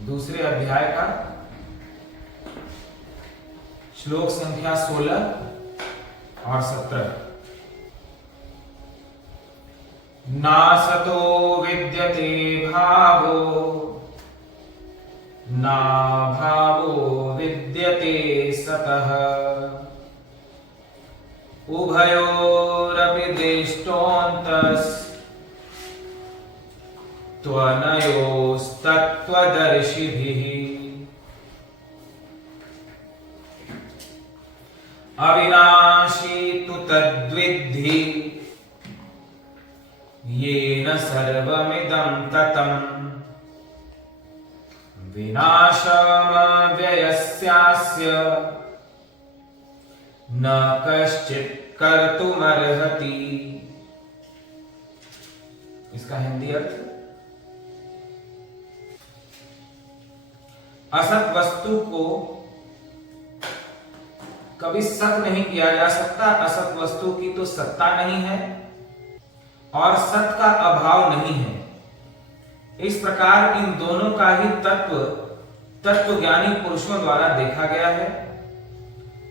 दूसरे अध्याय का श्लोक संख्या 16 और 17। नासतो विद्यते भावो ना भावो विद्यते सतः उभयोरपि दृष्टोऽन्तस् त्वनयोस्तत्त्वदर्शिभिः अविनाशी तु तद्विद्धि येन सर्वमिदं ततम् विनाशमव्ययस्यास्य न कश्चित् कर्तुमर्हति। इसका हिंदी अर्थ, असत वस्तु को कभी सत नहीं किया जा सकता। असत वस्तु की तो सत्ता नहीं है और सत का अभाव नहीं है। इस प्रकार इन दोनों का ही तत्वज्ञानी पुरुषों द्वारा देखा गया है।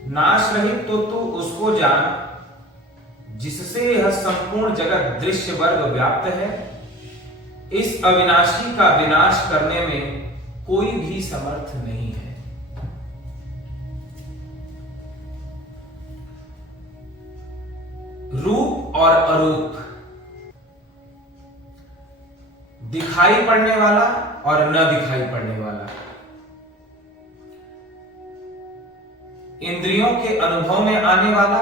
नाश रहित तो तू उसको जान जिससे यह संपूर्ण जगत दृश्य वर्ग व्याप्त है। इस अविनाशी का विनाश करने में कोई भी समर्थ नहीं है। रूप और अरूप, दिखाई पड़ने वाला और न दिखाई पड़ने वाला, इंद्रियों के अनुभव में आने वाला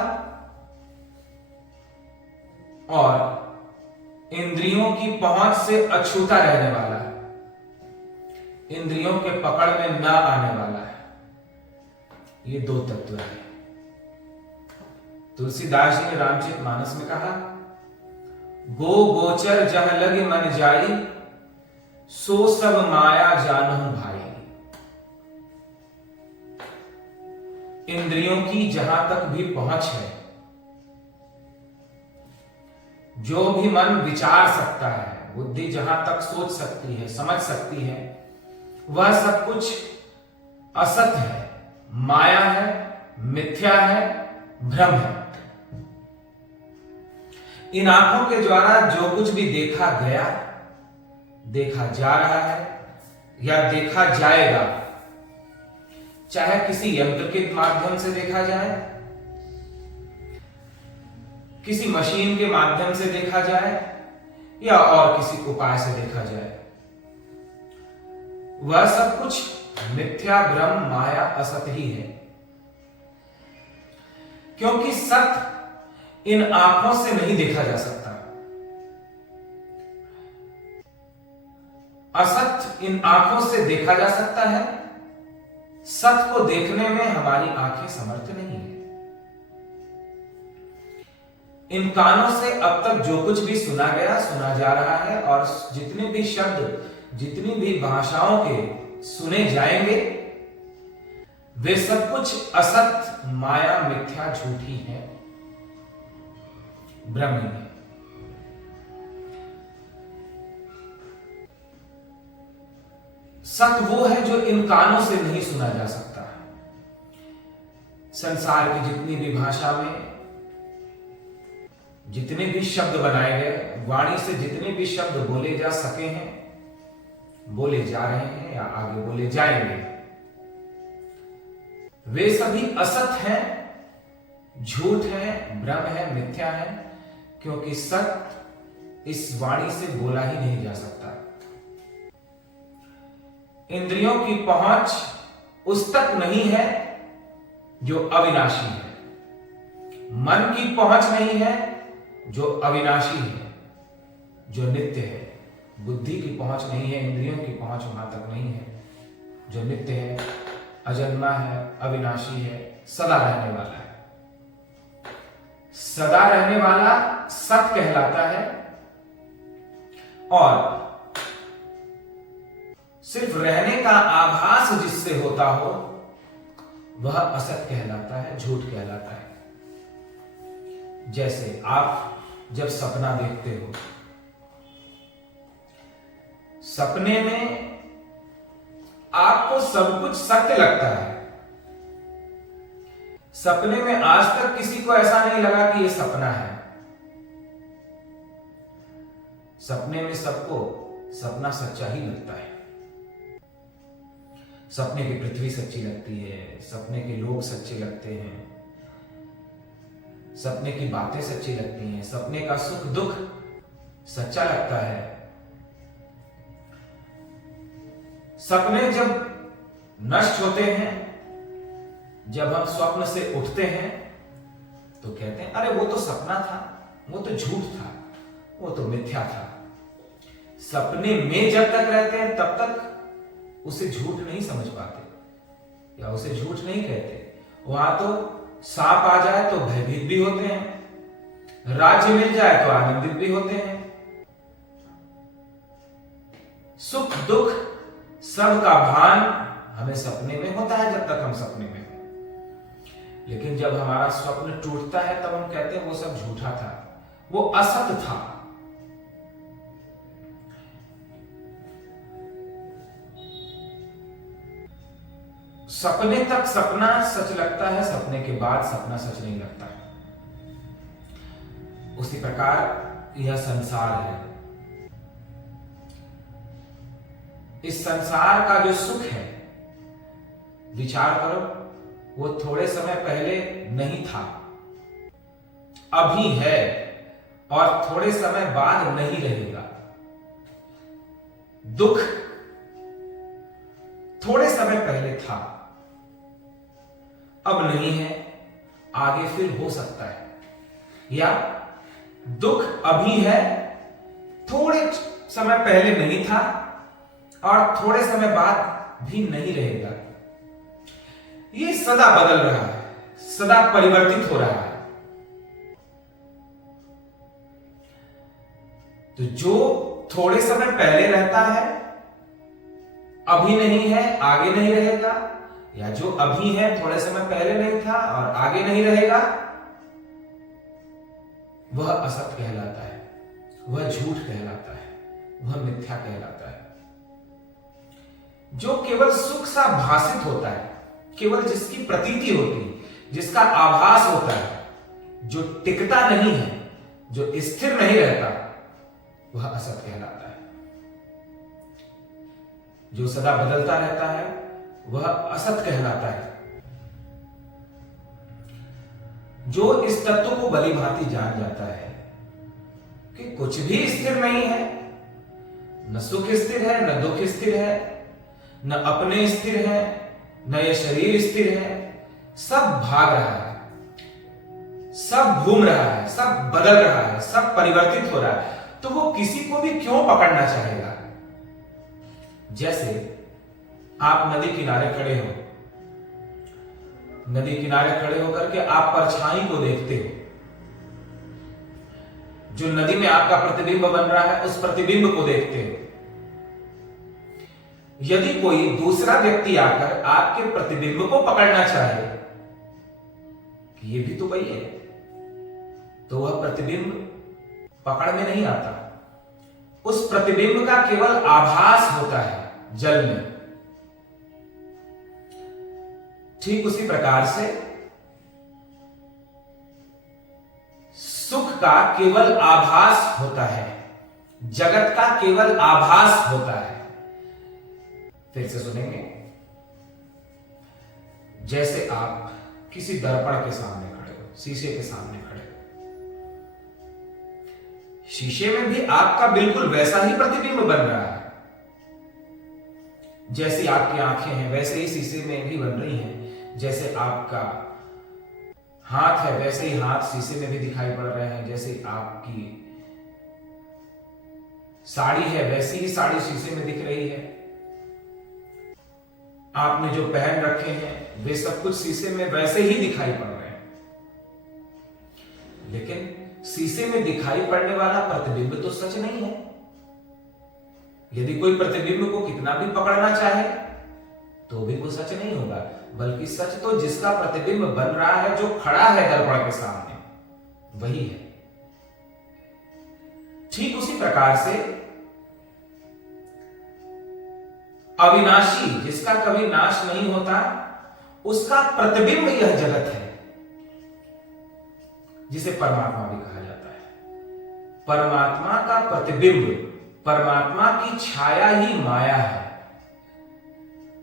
और इंद्रियों की पहुंच से अछूता रहने वाला, इंद्रियों के पकड़ में न आने वाला है। ये दो तत्व है। तुलसीदास जी ने रामचरितमानस में कहा, गो गोचर जह लगे मन जाई, सो सब माया जानहु भाई। इंद्रियों की जहां तक भी पहुंच है, जो भी मन विचार सकता है, बुद्धि जहां तक सोच सकती है, समझ सकती है, वह सब कुछ असत है, माया है, मिथ्या है, भ्रम है। इन आंखों के द्वारा जो कुछ भी देखा गया, देखा जा रहा है या देखा जाएगा, चाहे किसी यंत्र के माध्यम से देखा जाए, किसी मशीन के माध्यम से देखा जाए या और किसी उपाय से देखा जाए, वह सब कुछ मिथ्या, भ्रम, माया, असत ही है। क्योंकि सत इन आंखों से नहीं देखा जा सकता, असत इन आंखों से देखा जा सकता है। सत को देखने में हमारी आंखें समर्थ नहीं है। इन कानों से अब तक जो कुछ भी सुना गया, सुना जा रहा है और जितने भी शब्द, जितनी भी भाषाओं के सुने जाएंगे, वे सब कुछ असत, माया, मिथ्या, झूठी है, भ्रम ही है। सत वो है जो इन कानों से नहीं सुना जा सकता। संसार की जितनी भी भाषा में जितने भी शब्द बनाए गए, वाणी से जितने भी शब्द बोले जा सके हैं, बोले जा रहे हैं या आगे बोले जाएंगे, वे सभी असत हैं, झूठ है, भ्रम है, मिथ्या है। क्योंकि सत इस वाणी से बोला ही नहीं जा सकता। इंद्रियों की पहुंच उस तक नहीं है जो अविनाशी है। मन की पहुंच नहीं है जो अविनाशी है, जो नित्य है। बुद्धि की पहुंच नहीं है, इंद्रियों की पहुंच वहां तक नहीं है, जो नित्य है, अजन्मा है, अविनाशी है, सदा रहने वाला है। सदा रहने वाला सत कहलाता है और सिर्फ रहने का आभास जिससे होता हो वह असत कहलाता है, झूठ कहलाता है। जैसे आप जब सपना देखते हो, सपने में आपको सब कुछ सत्य लगता है। सपने में आज तक किसी को ऐसा नहीं लगा कि यह सपना है। सपने में सबको सपना सच्चा ही लगता है। सपने की पृथ्वी सच्ची लगती है, सपने के लोग सच्चे लगते हैं, सपने की बातें सच्ची लगती हैं, सपने का सुख दुख सच्चा लगता है। सपने जब नष्ट होते हैं, जब हम स्वप्न से उठते हैं, तो कहते हैं अरे वो तो सपना था, वो तो झूठ था, वो तो मिथ्या था। सपने में जब तक रहते हैं तब तक उसे झूठ नहीं समझ पाते या उसे झूठ नहीं कहते। वहां तो सांप आ जाए तो भयभीत भी होते हैं, राज्य मिल जाए तो आनंदित भी होते हैं। सुख दुख सब का भान हमें सपने में होता है जब तक हम सपने में हैं। लेकिन जब हमारा स्वप्न टूटता है तब हम कहते हैं वो सब झूठा था, वो असत था। सपने तक सपना सच लगता है, सपने के बाद सपना सच नहीं लगता है। उसी प्रकार यह संसार है। इस संसार का जो सुख है, विचार करो, वो थोड़े समय पहले नहीं था, अभी है और थोड़े समय बाद नहीं रहेगा। दुख थोड़े समय पहले था, अब नहीं है, आगे फिर हो सकता है। या दुख अभी है, थोड़े समय पहले नहीं था और थोड़े समय बाद भी नहीं रहेगा। ये सदा बदल रहा है, सदा परिवर्तित हो रहा है। तो जो थोड़े समय पहले रहता है, अभी नहीं है, आगे नहीं रहेगा, या जो अभी है थोड़े समय पहले नहीं था और आगे नहीं रहेगा, वह असत कहलाता है, वह झूठ कहलाता है, वह मिथ्या कहलाता है। जो केवल सुख सा भासित होता है, केवल जिसकी प्रतीति होती है, जिसका आभास होता है, जो टिकता नहीं है, जो स्थिर नहीं रहता, वह असत कहलाता है। जो सदा बदलता रहता है वह असत कहलाता है। जो इस तत्व को भली भांति जान जाता है कि कुछ भी स्थिर नहीं है, न सुख स्थिर है, न दुख स्थिर है, न अपने स्थिर है, न ये शरीर स्थिर है, सब भाग रहा है, सब घूम रहा है, सब बदल रहा है, सब परिवर्तित हो रहा है, तो वो किसी को भी क्यों पकड़ना चाहेगा। जैसे आप नदी किनारे खड़े हो, नदी किनारे खड़े होकर के आप परछाई को देखते हो, जो नदी में आपका प्रतिबिंब बन रहा है उस प्रतिबिंब को देखते हो। यदि कोई दूसरा व्यक्ति आकर आपके प्रतिबिंब को पकड़ना चाहे कि ये भी तो वही है, तो वह प्रतिबिंब पकड़ में नहीं आता। उस प्रतिबिंब का केवल आभास होता है जल में। ठीक उसी प्रकार से सुख का केवल आभास होता है, जगत का केवल आभास होता है। फिर से सुनेंगे। जैसे आप किसी दर्पण के सामने खड़े हो, शीशे के सामने खड़े हो, शीशे में भी आपका बिल्कुल वैसा ही प्रतिबिंब बन रहा है। जैसी आपकी आंखें हैं वैसे ही शीशे में भी बन रही हैं। जैसे आपका हाथ है वैसे ही हाथ शीशे में भी दिखाई पड़ रहे हैं। जैसे आपकी साड़ी है वैसी ही साड़ी शीशे में दिख रही है। आपने जो पहन रखे हैं वे सब कुछ शीशे में वैसे ही दिखाई पड़ रहे हैं। लेकिन शीशे में दिखाई पड़ने वाला प्रतिबिंब तो सच नहीं है। यदि कोई प्रतिबिंब को कितना भी पकड़ना चाहे तो भी वो सच नहीं होगा, बल्कि सच तो जिसका प्रतिबिंब बन रहा है, जो खड़ा है दर्पण के सामने, वही है। ठीक उसी प्रकार से अविनाशी, जिसका कभी नाश नहीं होता, उसका प्रतिबिंब यह जगत है, जिसे परमात्मा भी कहा जाता है। परमात्मा का प्रतिबिंब, परमात्मा की छाया ही माया है,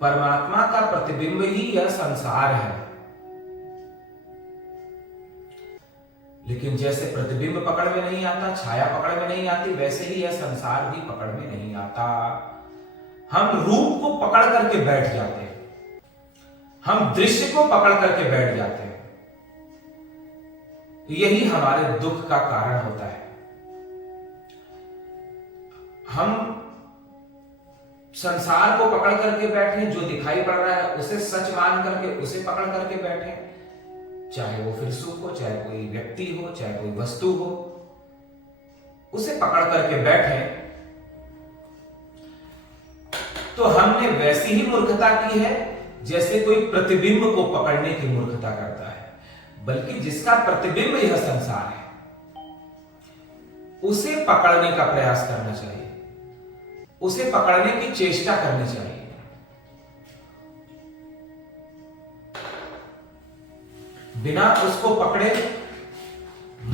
परमात्मा का प्रतिबिंब ही यह संसार है। लेकिन जैसे प्रतिबिंब पकड़ में नहीं आता, छाया पकड़ में नहीं आती, वैसे ही यह संसार भी पकड़ में नहीं आता। हम रूप को पकड़ करके बैठ जाते हैं, हम दृश्य को पकड़ करके बैठ जाते हैं। यही हमारे दुख का कारण होता है। हम संसार को पकड़ करके बैठे, जो दिखाई पड़ रहा है उसे सच मान करके उसे पकड़ करके बैठे, चाहे वो फिर सुख हो, चाहे कोई व्यक्ति हो, चाहे कोई वस्तु हो, उसे पकड़ करके बैठे, तो हमने वैसी ही मूर्खता की है जैसे कोई प्रतिबिंब को पकड़ने की मूर्खता करता है। बल्कि जिसका प्रतिबिंब यह संसार है, उसे पकड़ने का प्रयास करना चाहिए, उसे पकड़ने की चेष्टा करनी चाहिए। बिना उसको पकड़े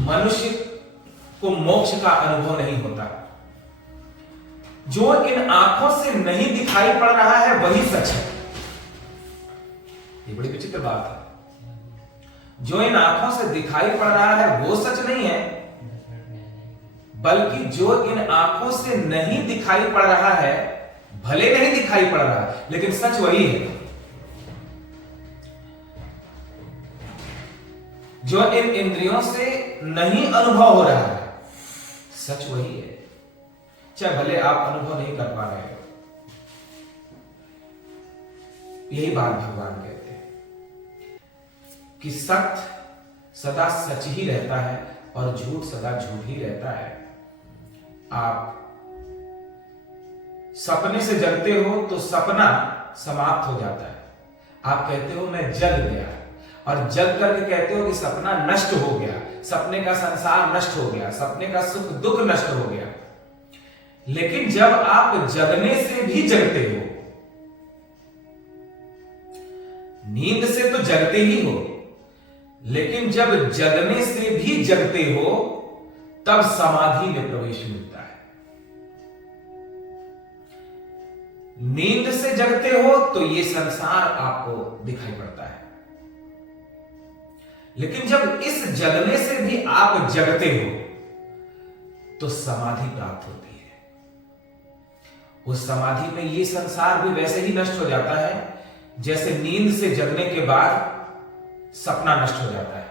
मनुष्य को मोक्ष का अनुभव नहीं होता। जो इन आंखों से नहीं दिखाई पड़ रहा है वही सच है। ये बड़ी विचित्र बात है। जो इन आंखों से दिखाई पड़ रहा है वो सच नहीं है, बल्कि जो इन आंखों से नहीं दिखाई पड़ रहा है, भले नहीं दिखाई पड़ रहा है लेकिन सच वही है। जो इन इंद्रियों से नहीं अनुभव हो रहा है, सच वही है, चाहे भले आप अनुभव नहीं कर पा रहे हो। यही बात भगवान कहते हैं कि सत्य सदा सच ही रहता है और झूठ सदा झूठ ही रहता है। आप सपने से जगते हो तो सपना समाप्त हो जाता है। आप कहते हो मैं जग गया, और जग करके कहते हो कि सपना नष्ट हो गया, सपने का संसार नष्ट हो गया, सपने का सुख दुख नष्ट हो गया। लेकिन जब आप जगने से भी जगते हो, नींद से तो जगते ही हो, लेकिन जब जगने से भी जगते हो तब समाधि में प्रवेश मिलता है। नींद से जगते हो तो ये संसार आपको दिखाई पड़ता है, लेकिन जब इस जगने से भी आप जगते हो तो समाधि प्राप्त होती है। उस समाधि में ये संसार भी वैसे ही नष्ट हो जाता है जैसे नींद से जगने के बाद सपना नष्ट हो जाता है।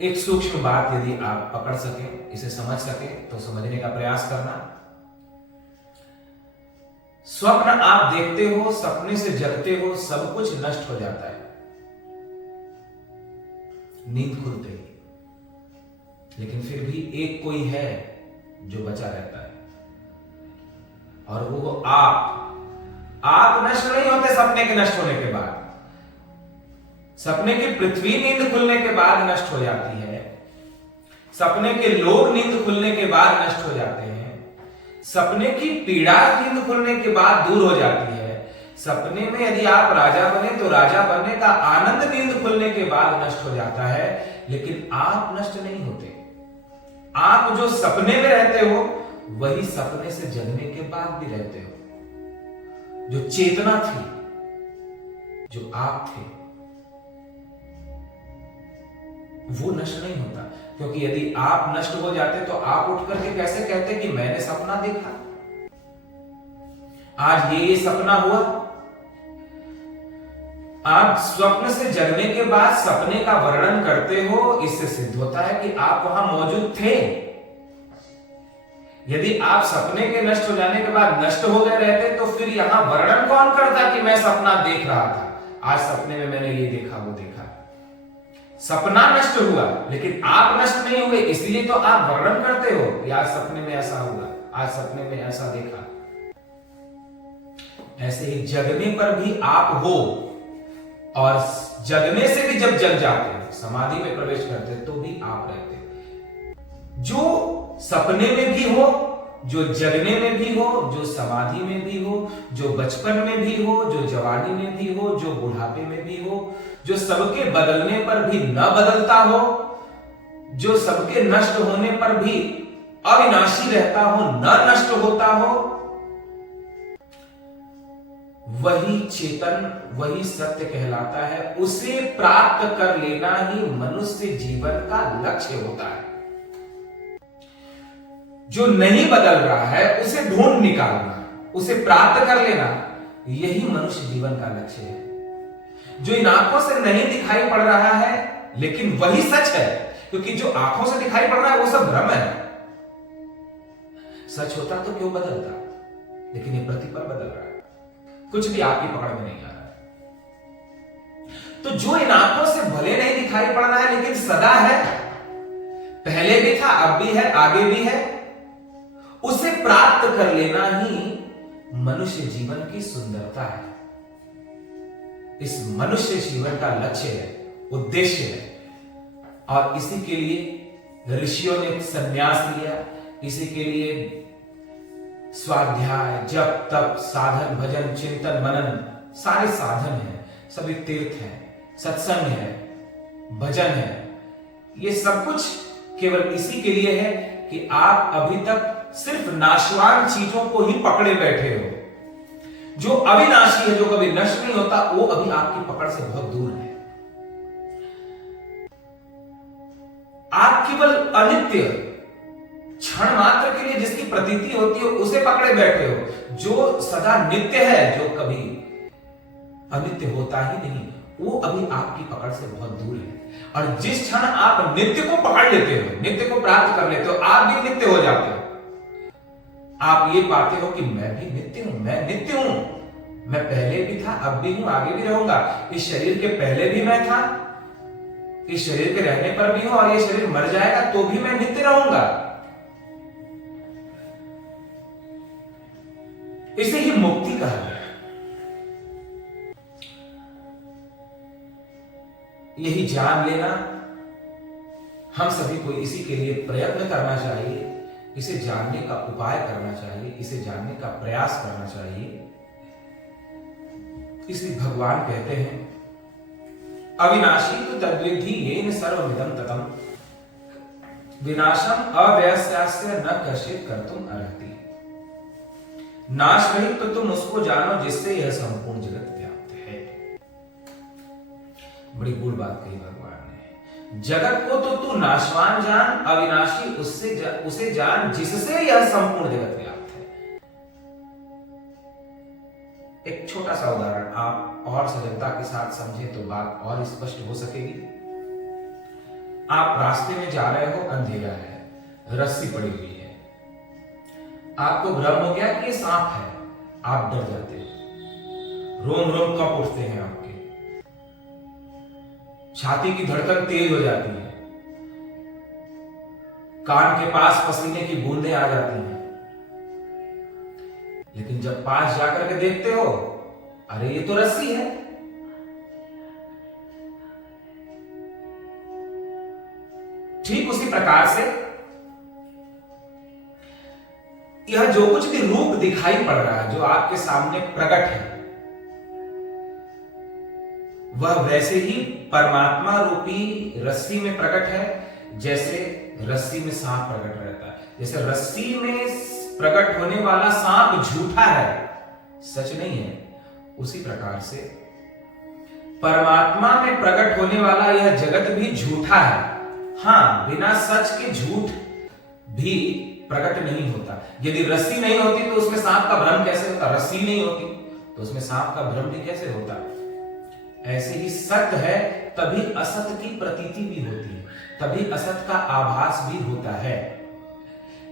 एक सूक्ष्म बात यदि आप पकड़ सके, इसे समझ सके तो समझने का प्रयास करना। स्वप्न आप देखते हो, सपने से जगते हो, सब कुछ नष्ट हो जाता है नींद खुलते ही, लेकिन फिर भी एक कोई है जो बचा रहता है, और वो आप नष्ट नहीं होते सपने के नष्ट होने के बाद। सपने की पृथ्वी नींद खुलने के बाद नष्ट हो जाती है, सपने के लोग नींद खुलने के बाद नष्ट हो जाते हैं, सपने की पीड़ा नींद खुलने के बाद दूर हो जाती है। सपने में यदि आप राजा बने तो राजा बनने का आनंद नींद खुलने के बाद नष्ट हो जाता है, लेकिन आप नष्ट नहीं होते। आप जो सपने में रहते हो वही सपने से जगने के बाद भी रहते हो। जो चेतना थी, जो आप थे, वो नष्ट नहीं होता। क्योंकि यदि आप नष्ट हो जाते तो आप उठ करके कैसे कहते कि मैंने सपना देखा, आज ये सपना हुआ। आप स्वप्न से जगने के बाद सपने का वर्णन करते हो, इससे सिद्ध होता है कि आप वहां मौजूद थे। यदि आप सपने के नष्ट हो जाने के बाद नष्ट हो गए रहते तो फिर यहां वर्णन कौन करता कि मैं सपना देख रहा था, आज सपने में मैंने ये देखा वो देखा। सपना नष्ट हुआ लेकिन आप नष्ट नहीं हुए, इसलिए तो आप वर्णन करते हो कि आज सपने में ऐसा हुआ, आज सपने में ऐसा देखा। ऐसे ही जगने पर भी आप हो, और जगने से भी जब जग जाते हो, समाधि में प्रवेश करते तो भी आप रहते हो। जो सपने में भी हो, जो जगने में भी हो, जो समाधि में भी हो, जो बचपन में भी हो, जो जवानी में भी हो, जो बुढ़ापे में भी हो, जो सबके बदलने पर भी न बदलता हो, जो सबके नष्ट होने पर भी अविनाशी रहता हो, न नष्ट होता हो, वही चेतन, वही सत्य कहलाता है। उसे प्राप्त कर लेना ही मनुष्य जीवन का लक्ष्य होता है। जो नहीं बदल रहा है उसे ढूंढ निकालना, उसे प्राप्त कर लेना, यही मनुष्य जीवन का लक्ष्य है। जो इन आंखों से नहीं दिखाई पड़ रहा है लेकिन वही सच है, क्योंकि जो आंखों से दिखाई पड़ रहा है वो सब भ्रम है। सच होता तो क्यों बदलता, लेकिन ये प्रतिपल बदल रहा है, कुछ भी आपकी पकड़ में नहीं आ रहा है। तो जो इन आंखों से भले नहीं दिखाई पड़ रहा है लेकिन सदा है, पहले भी था, अब भी है, आगे भी है, उसे प्राप्त कर लेना ही मनुष्य जीवन की सुंदरता है। इस मनुष्य जीवन का लक्ष्य है, उद्देश्य है। और इसी के लिए ऋषियों ने संन्यास लिया, इसी के लिए स्वाध्याय, जप, तप, साधन, भजन, चिंतन, मनन, सारे साधन हैं, सभी तीर्थ हैं, सत्संग है, भजन है। ये सब कुछ केवल इसी के लिए है कि आप अभी तक सिर्फ नाशवान चीजों को ही पकड़े बैठे हो। जो अविनाशी है, जो कभी नष्ट नहीं होता, वो अभी आपकी पकड़ से बहुत दूर है। आप केवल अनित्य क्षण मात्र के लिए जिसकी प्रतीति होती है उसे पकड़े बैठे हो। जो सदा नित्य है, जो कभी अनित्य होता ही नहीं, वो अभी आपकी पकड़ से बहुत दूर है। और जिस क्षण आप नित्य को पकड़ लेते हो, नित्य को प्राप्त कर लेते हो, आप भी नित्य हो जाते हो। आप ये पाते हो कि मैं भी नित्य हूं, मैं नित्य हूं, मैं पहले भी था, अब भी हूं, आगे भी रहूंगा। इस शरीर के पहले भी मैं था, इस शरीर के रहने पर भी हूं, और ये शरीर मर जाएगा तो भी मैं नित्य रहूंगा। इसे ही मुक्ति कहा गया। यही जान लेना हम सभी को इसी के लिए प्रयत्न करना चाहिए, इसे जानने का उपाय करना चाहिए, इसे जानने का प्रयास करना चाहिए। इसलिए भगवान कहते हैं, अविनाशी तो तद्विद्धि येन सर्वमिदं ततम्, विनाशम अव्यस्यास्य न कश्चित् कर्तुम् अर्हति। नाश रहित तो तुम उसको जानो जिससे यह संपूर्ण जगत व्याप्त है। बड़ी बूढ़ बात कही भगवान ने। जगत को तो तू नाशवान जान, अविनाशी उसे जान जिससे यह संपूर्ण जगत व्याप्त है। एक छोटा सा उदाहरण आप और सजगता के साथ समझे तो बात और स्पष्ट हो सकेगी। आप रास्ते में जा रहे हो, अंधेरा है, रस्सी पड़ी हुई है, आपको भ्रम हो गया कि ये सांप है, आप डर जाते हो, रोम रोम कप उठते हैं आपके, छाती की धड़कन तेज हो जाती है, कान के पास पसीने की बूंदें आ जाती हैं। लेकिन जब पास जाकर के देखते हो, अरे ये तो रस्सी है। ठीक उसी प्रकार से यह जो कुछ भी रूप दिखाई पड़ रहा है, जो आपके सामने प्रकट है, वह वैसे ही परमात्मा रूपी रस्सी में प्रकट है, जैसे रस्सी में सांप प्रकट रहता है। जैसे रस्सी में प्रकट होने वाला सांप झूठा है, सच नहीं है, उसी प्रकार से परमात्मा में प्रकट होने वाला यह जगत भी झूठा है। हां, बिना सच के झूठ भी प्रकट नहीं होता। यदि रस्सी नहीं होती तो उसमें सांप का भ्रम कैसे होता? रस्सी नहीं होती तो उसमें सांप का भ्रम भी कैसे होता? ऐसे ही सत्य है तभी असत की प्रतीति भी होती है, तभी असत का आभास भी होता है।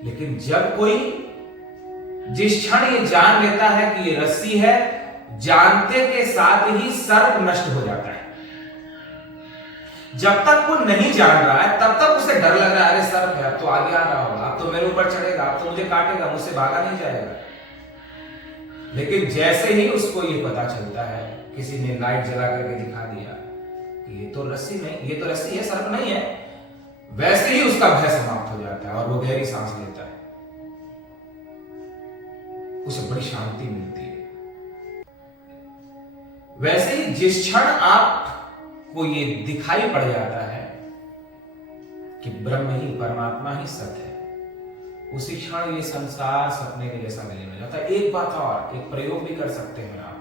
लेकिन जब कोई जिस क्षण ये जान लेता है कि ये रस्सी है, जानते के साथ ही सर्प नष्ट हो जाता है। जब तक वो नहीं जान रहा है तब तक उसे डर लग रहा है, अरे सर्प है, अब तो आगे आ रहा होगा, अब तो मेरे ऊपर चढ़ेगा, अब तो मुझे काटेगा, मुझसे भागा नहीं जाएगा। लेकिन जैसे ही उसको ये पता चलता है, किसी ने लाइट जला करके दिखा दिया कि ये तो रस्सी नहीं, ये तो रस्सी है, सर्प नहीं है, वैसे ही उसका भय समाप्त हो जाता है और वो गहरी सांस लेता है, उसे बड़ी शांति मिलती है। वैसे ही जिस क्षण आपको ये दिखाई पड़ जाता है कि ब्रह्म ही, परमात्मा ही सत्य है, उसी क्षण ये संसार सपने के जैसा लगने लग जाता है। एक बात और, एक प्रयोग भी कर सकते हैं आप।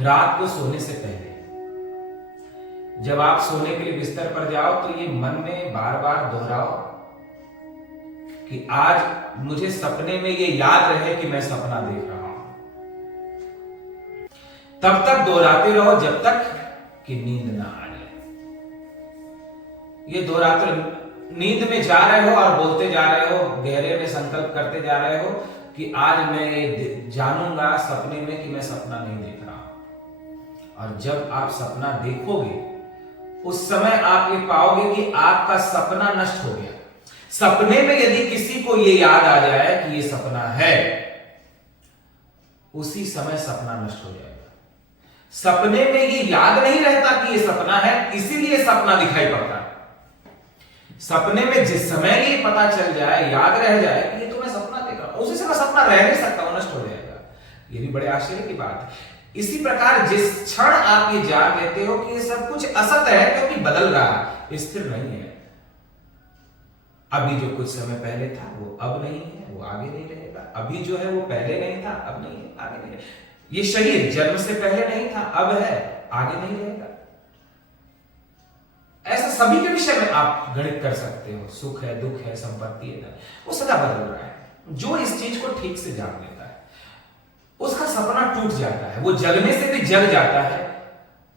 रात को सोने से पहले जब आप सोने के लिए बिस्तर पर जाओ तो ये मन में बार बार दोहराओ कि आज मुझे सपने में ये याद रहे कि मैं सपना देख रहा हूं। तब तक दोहराते रहो जब तक कि नींद ना आ जाए। ये दोहराते, नींद में जा रहे हो और बोलते जा रहे हो, गहरे में संकल्प करते जा रहे हो कि आज मैं जानूंगा सपने में कि मैं सपना नहीं देख रहा हूं। और जब आप सपना देखोगे उस समय आप ये पाओगे कि आपका सपना नष्ट हो गया। सपने में यदि किसी को ये याद आ जाए कि ये सपना है, उसी समय सपना नष्ट हो जाएगा। सपने में ये याद नहीं रहता कि ये सपना है, इसीलिए सपना दिखाई पड़ता है। सपने में जिस समय ये पता चल जाए, याद रह जाए कि ये तो मैं सपना देख रहा हूं, उसी समय सपना रह नहीं सकता, वो नष्ट हो जाएगा। ये भी बड़े आश्चर्य की बात है। इसी प्रकार जिस क्षण आप ये जान लेते हो कि ये सब कुछ असत है क्योंकि बदल रहा है, स्थिर नहीं है, अभी जो कुछ समय पहले था वो अब नहीं है, वो आगे नहीं रहेगा। अभी जो है वो पहले नहीं था, अब नहीं है, आगे नहीं रहेगा। ये शरीर जन्म से पहले नहीं था, अब है, आगे नहीं रहेगा। ऐसा सभी के विषय में आप गणित कर सकते हो। सुख है, दुख है, संपत्ति है, वो सदा बदल रहा है। जो इस चीज को ठीक से जान लेता है उसका सपना टूट जाता है, वो जगने से भी जग जाता है,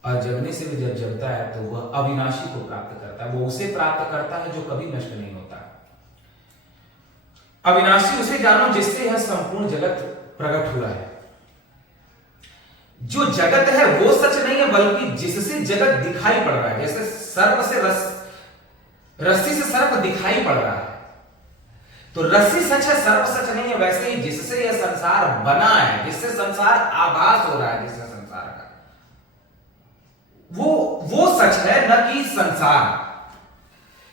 और जगने से भी जब जगता है तो वह अविनाशी को प्राप्त करता है। वो उसे प्राप्त करता है जो कभी नष्ट नहीं होता। अविनाशी उसे जानो जिससे यह संपूर्ण जगत प्रकट हुआ है। जो जगत है वो सच नहीं है, बल्कि जिससे जगत दिखाई पड़ रहा है। जैसे सर्प से रस्सी से सर्प दिखाई पड़ रहा है, तो रस्सी सच है, सर्प सच नहीं है। वैसे ही जिससे यह संसार बना है, जिससे संसार आभास हो रहा है, जिससे संसार का वो सच है, न कि संसार।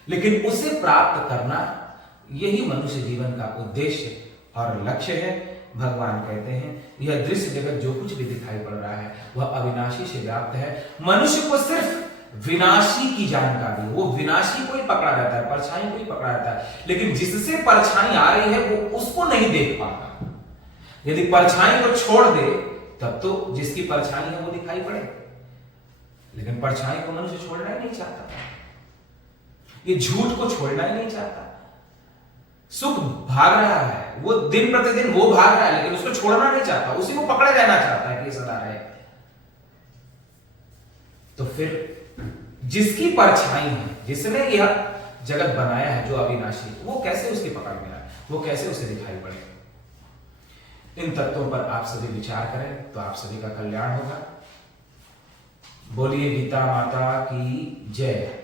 लेकिन उसे प्राप्त करना यही मनुष्य जीवन का उद्देश्य और लक्ष्य है। भगवान कहते हैं यह दृश्य जगत जो कुछ भी दिखाई पड़ रहा है वह अविनाशी से व्याप्त है। मनुष्य को सिर्फ विनाशी की जानकारी, वो विनाशी को ही पकड़ा रहता है, परछाई को ही पकड़ा रहता है। लेकिन जिससे परछाई आ रही है वो उसको नहीं देख पाता। यदि परछाई को छोड़ दे तब तो जिसकी परछाई है वो दिखाई पड़े, लेकिन परछाई को मनुष्य छोड़ना ही नहीं चाहता। ये झूठ को छोड़ना ही नहीं चाहता। सुख भाग रहा है, वो दिन प्रतिदिन वो भाग रहा है, लेकिन उसको छोड़ना नहीं चाहता, उसी को पकड़े रहना चाहता है कि सदा रहे। तो फिर जिसकी परछाई है, जिसने यह जगत बनाया है जो अविनाशी, वो कैसे उसकी पकड़ में आए, वो कैसे उसे दिखाई पड़े। इन तत्वों पर आप सभी विचार करें तो आप सभी का कल्याण होगा। बोलिए गीता माता की जय।